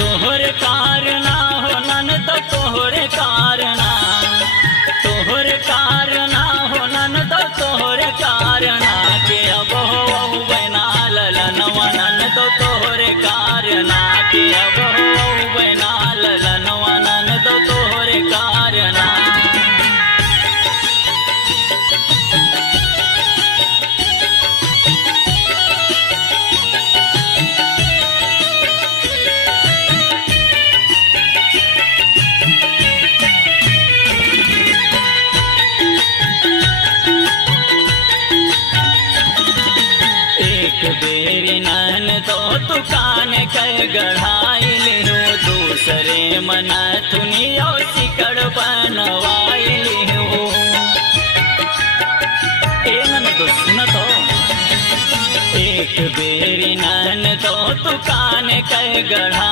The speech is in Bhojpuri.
तोहर कारना हो ननद तोहर कारना, तोहर कारना हो ननद तोहर कारना के अब हो बना ललनवा ननद तोहर कारना के अब हो बना ललनवा ननद तोहर कारना। एक बेरी नन तो दुकान कर गढ़ाइल हो, दूसरे मन थुनियो सिकड़ बनवाइल हो। ए नन तो सुन तो, एक बेरी नन तो दुकान कर गढ़ा